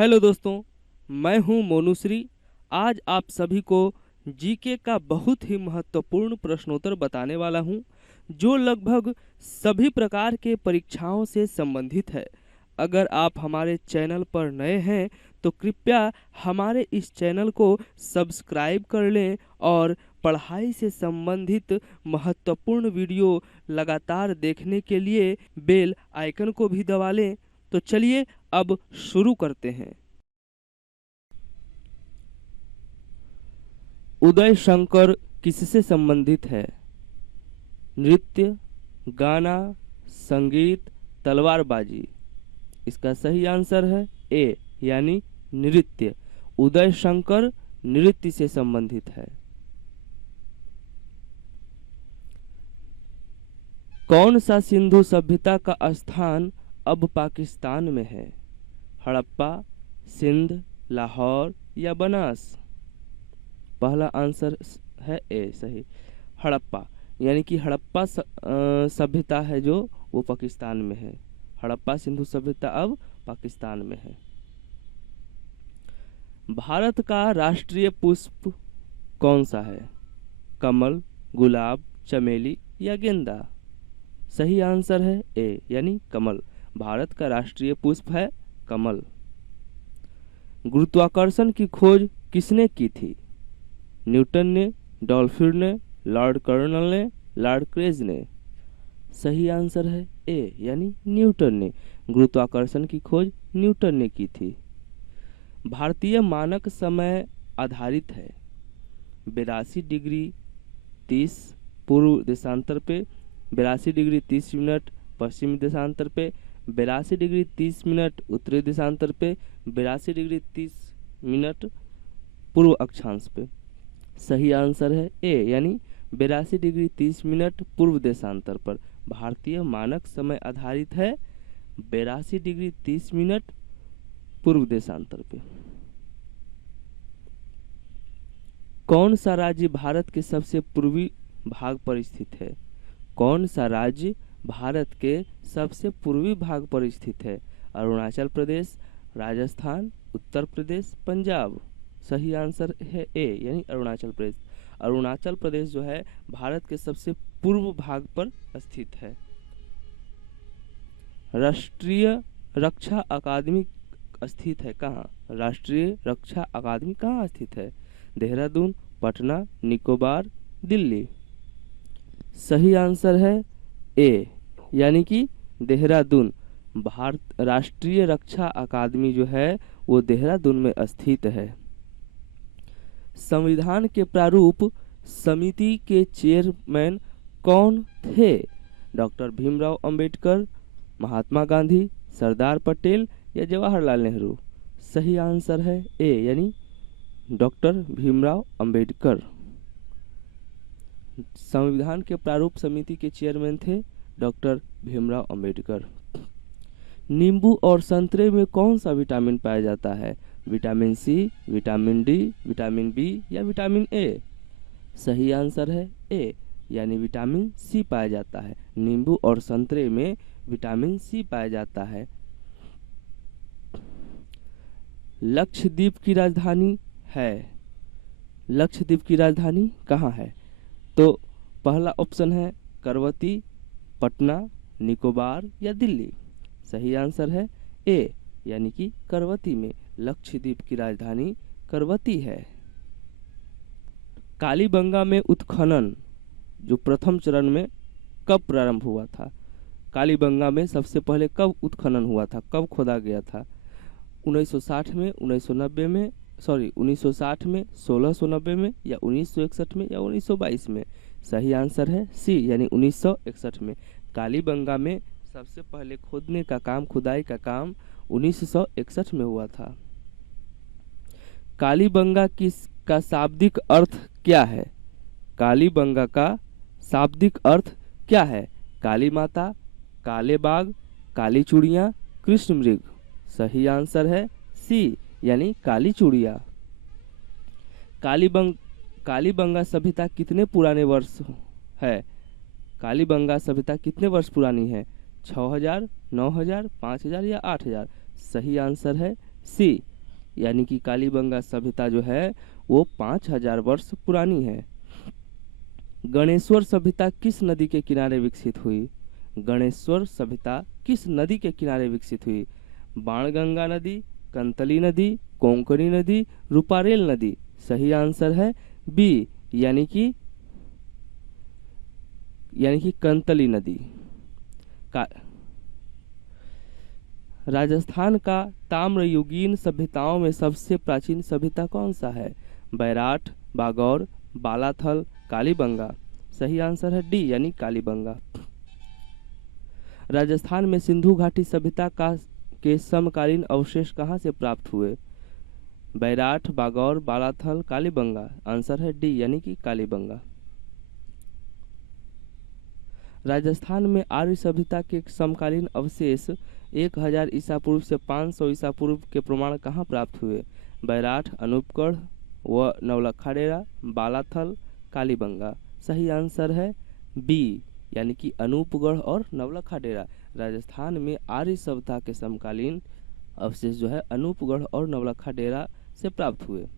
Hello दोस्तों, मैं हूं मोनुश्री। आज आप सभी को जीके का बहुत ही महत्वपूर्ण प्रश्नोत्तर बताने वाला हूं, जो लगभग सभी प्रकार के परीक्षाओं से संबंधित है। अगर आप हमारे चैनल पर नए हैं तो कृपया हमारे इस चैनल को सब्सक्राइब कर लें और पढ़ाई से संबंधित महत्वपूर्ण वीडियो लगातार देखने के लिए बेल आइकन को भी दबा लें। तो चलिए अब शुरू करते हैं। उदय शंकर किससे संबंधित है? नृत्य, गाना, संगीत, तलवारबाजी। इसका सही आंसर है ए यानी नृत्य। उदय शंकर नृत्य से संबंधित है। कौन सा सिंधु सभ्यता का स्थान अब पाकिस्तान में है? हड़प्पा, सिंध, लाहौर या बनास? पहला आंसर है ए सही, हड़प्पा। यानी कि हड़प्पा सभ्यता है जो वो पाकिस्तान में है। हड़प्पा सिंधु सभ्यता अब पाकिस्तान में है। भारत का राष्ट्रीय पुष्प कौन सा है? कमल, गुलाब, चमेली या गेंदा? सही आंसर है ए यानी कमल। भारत का राष्ट्रीय पुष्प है कमल। गुरुत्वाकर्षण की खोज किसने की थी? न्यूटन ने, डॉल्फिन ने, लॉर्ड कर्नल ने, लॉर्ड क्रेज ने? सही आंसर है ए यानी न्यूटन ने। गुरुत्वाकर्षण की खोज न्यूटन ने की थी। भारतीय मानक समय आधारित है 82 डिग्री 30 पूर्व देशांतर पे, 82 डिग्री 30 मिनट पश्चिमी देशांतर पे, 82 डिग्री 30 मिनट उत्तरी देशांतर पे, 82 डिग्री 30 मिनट पूर्व अक्षांश पे। सही आंसर है ए यानी 82 डिग्री 30 मिनट पूर्व देशांतर पर। भारतीय मानक समय आधारित है 82 डिग्री 30 मिनट पूर्व देशांतर पे। कौन सा राज्य भारत के सबसे पूर्वी भाग पर स्थित है? कौन सा राज्य भारत के सबसे पूर्वी भाग पर स्थित है? अरुणाचल प्रदेश, राजस्थान, उत्तर प्रदेश, पंजाब? सही आंसर है ए यानी अरुणाचल प्रदेश। अरुणाचल प्रदेश जो है भारत के सबसे पूर्व भाग पर स्थित है। राष्ट्रीय रक्षा अकादमी स्थित है कहाँ? राष्ट्रीय रक्षा अकादमी कहाँ स्थित है? देहरादून, पटना, निकोबार, दिल्ली? सही आंसर है ए यानी कि देहरादून। भारत राष्ट्रीय रक्षा अकादमी जो है वो देहरादून में स्थित है। संविधान के प्रारूप समिति के चेयरमैन कौन थे? डॉक्टर भीमराव अंबेडकर, महात्मा गांधी, सरदार पटेल या जवाहरलाल नेहरू? सही आंसर है ए यानी डॉक्टर भीमराव अंबेडकर। संविधान के प्रारूप समिति के चेयरमैन थे डॉक्टर भीमराव अंबेडकर। नींबू और संतरे में कौन सा विटामिन पाया जाता है? Vitamin C, vitamin D, vitamin B या विटामिन ए? सही आंसर है ए यानी विटामिन सी पाया जाता है। नींबू और संतरे में विटामिन सी पाया जाता है। लक्षद्वीप की राजधानी है? लक्षद्वीप की राजधानी कहाँ है? तो पहला ऑप्शन है करवती, पटना, निकोबार या दिल्ली? सही आंसर है ए यानी कि करवती में। लक्षद्वीप की राजधानी करवती है। कालीबंगा में उत्खनन जो प्रथम चरण में कब प्रारंभ हुआ था? कालीबंगा में सबसे पहले कब उत्खनन हुआ था, कब खोदा गया था? 1960 में, 1990 में, 1960 में, 1690 में या 1961 में या 1922 में? सही आंसर है सी यानी 1961 में। कालीबंगा में सबसे पहले खोदने का काम, खुदाई का काम 1961 में हुआ था। कालीबंगा का शाब्दिक अर्थ क्या है? कालीबंगा का शाब्दिक अर्थ क्या है? काली माता, काले बाग, काली चूड़ियाँ, कृष्ण मृग? सही आंसर है सी यानी काली चूड़ियाँ। कालीबंगा सभ्यता कितने पुराने वर्ष है? कालीबंगा सभ्यता कितने वर्ष पुरानी है? 6000, 9000, 5000 या 8000? सही आंसर है सी यानी कि कालीबंगा सभ्यता जो है वो 5000 वर्ष पुरानी है। गणेश्वर सभ्यता किस नदी के किनारे विकसित हुई? गणेश्वर सभ्यता किस नदी के किनारे विकसित हुई? बाणगंगा नदी, कंतली नदी, कोंकणी नदी, रूपारेल नदी। सही आंसर है बी, यानी कि कंतली नदी का। राजस्थान का ताम्रयुगीन सभ्यताओं में सबसे प्राचीन सभ्यता कौन सा है? बैराठ, बागौर, बालाथल, कालीबंगा। सही आंसर है डी, यानी कालीबंगा। राजस्थान में सिंधु घाटी सभ्यता के समकालीन अवशेष कहाँ से प्राप्त हुए? बैराठ, बागौर, बालाथल, कालीबंगा। आंसर है डी, यानी कि कालीबंगा। राजस्थान में आर्य सभ्यता के समकालीन अवशेष 1000 ईसा पूर्व से 500 ईसा पूर्व के प्रमाण कहाँ प्राप्त हुए? बैराठ, अनूपगढ़ व नवलखा डेरा, बालाथल, कालीबंगा। सही आंसर है बी, यानी कि अनूपगढ़ और नवलखा डेरा। राजस्थान में आर्य सभ्यता के समकालीन अवशेष जो है अनूपगढ़ और नवलखा डेरा से प्राप्त हुए।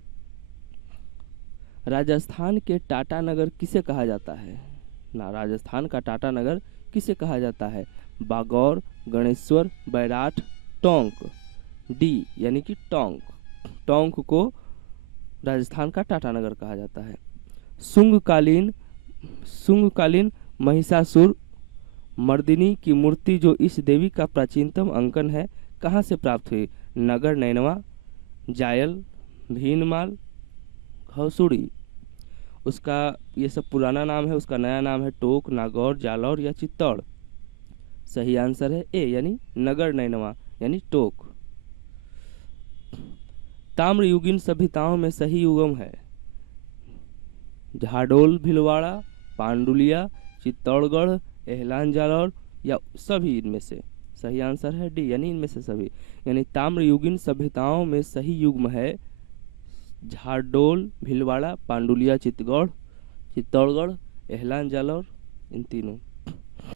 राजस्थान के टाटा नगर किसे कहा जाता है? ना, राजस्थान का टाटा नगर किसे कहा जाता है? बागौर, गणेश्वर, बैराठ, टोंक। डी, यानी कि टोंक। टोंक को राजस्थान का टाटा नगर कहा जाता है। शुंगकालीन महिषासुर मर्दिनी की मूर्ति जो इस देवी का प्राचीनतम अंकन है कहाँ से प्राप्त हुई? नगर नैनवा, जायल, भीनमाल, घौसुड़ी। उसका ये सब पुराना नाम है, उसका नया नाम है टोक, नागौर, जालौर या चित्तौड़। सही आंसर है ए, यानी नगर नैनवा, यानी टोक। ताम्रयुगीन सभ्यताओं में सही युगम है? झाडोल भीलवाड़ा, पांडुलिया, चित्तौड़गढ़, एहलान जालौर या सभी इनमें से। सही आंसर है डी, यानी इनमें से सभी। यानी ताम्रयुगीन सभ्यताओं में सही युग्म है झाडोल भीलवाड़ा, पांडुलिया, चित्तौड़गढ़, एहलान जालौर, इन तीनों।